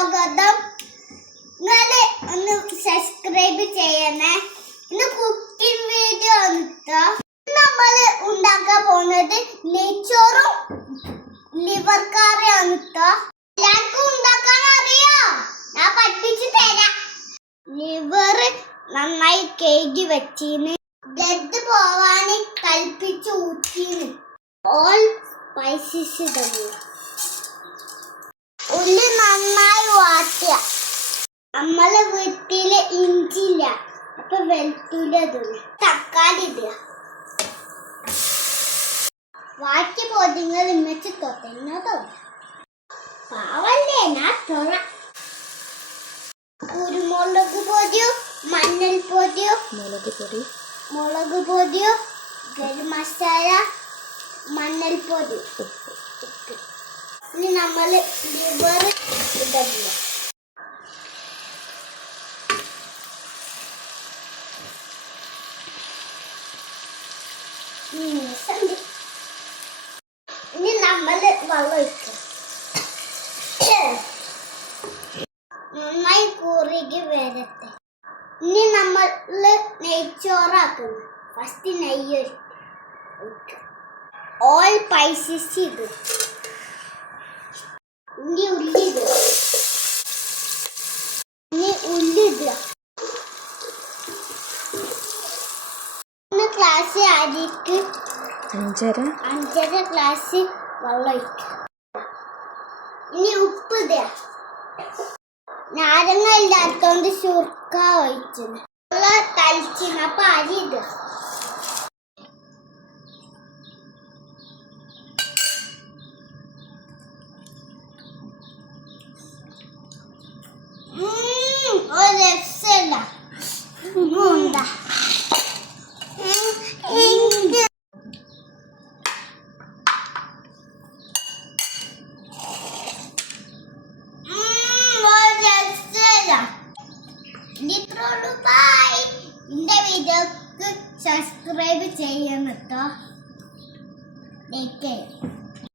സ്വാഗതം. നിങ്ങള് ഒന്ന് സബ്സ്ക്രൈബ് ചെയ്യണേ. ഇന്ന് കുക്കിംഗ് വീഡിയോ നമ്മള് ഉണ്ടാക്കാൻ പോകുന്നത് നെയ്ച്ചോറും ലിവർ കറിയാണ്. എല്ലാവർക്കും ഉണ്ടാക്കാൻ അറിയോ? ഞാൻ പഠിപ്പിച്ചു തരാം. ലിവർ നന്നായി കഴുകി വെച്ചീന്, ബ്ലഡ് പോവാന് കൽപ്പിച്ച് ഊറ്റീന്, ഓൾ സ്പൈസസ് ഇടുന്നു, ഉള്ളി നന്നായി വാട്ടുക. നമ്മളെ വീട്ടില് ഇഞ്ചില്ല, അപ്പൊ വെളുത്തുള്ളി ഇടുന്നു, തക്കാളി ഇടുക. വാറ്റി പൊതിങ്ങൾ ഇമ്മച്ച് തൊട്ടുന്നതോ പാവല്ലേ ഞാൻ തൊഴ. കുരുമുളക് പൊടിയോ മഞ്ഞൾപ്പൊടിയോ മുളക് പൊടിയോ ഗരം മസാല മഞ്ഞൾപ്പൊടി ഉപ്പ്. ഇനി നമ്മൾ ലിവർ ഇടില്ല. ഇനി നമ്മൾ വെള്ളം ഒഴിക്കും. നന്നായി കുറുകി വരട്ടെ. ഇനി നമ്മൾ നെയ്ച്ചോറാക്കുന്നു. ഫസ്റ്റ് നെയ്യ് ഒഴിക്കും, ഓൾ സ്പൈസസ് ഇടും, ഇനി ഉള്ളി ഇടുക. ഗ്ലാസ് അരിക്ക് 5.5 ഗ്ലാസ് വെള്ളം ഒഴിക്കുക. ഇനി ഉപ്പ് ഇടുക. നാരങ്ങ ഇല്ലാത്തോണ്ട് ശുർക്ക ഒഴിച്ചു തളിച്ചിന്. അപ്പൊ അരി ഇടുക. ഒരു രസമില്ല. എന്റെ വീഡിയോക്ക് സബ്സ്ക്രൈബ് ചെയ്യണം കേട്ടോ.